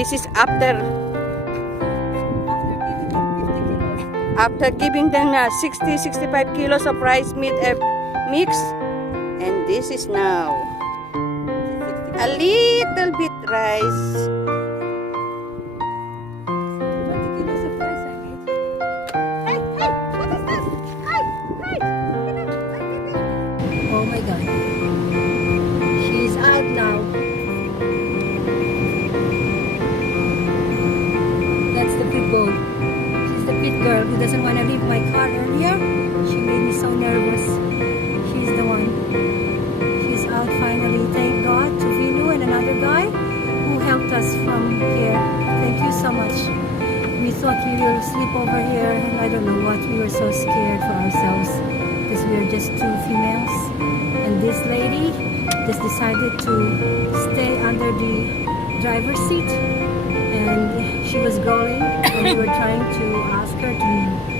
This is after giving them 60-65 kilos of rice meat mix, and this is now a little bit rice. 20 kilos of rice I made. Hey, what is this? Hey, Oh my god. She's out now. That's the pit bull. She's the pit girl who doesn't want to leave my car earlier. She made me so nervous. She's the one. She's out finally. Thank God to Vinu and another guy who helped us from here. Thank you so much. We thought we will sleep over here and I don't know what. We were so scared for ourselves because we are just two females. And this lady just decided to stay under the driver's seat, and she was growling and we were trying to ask her to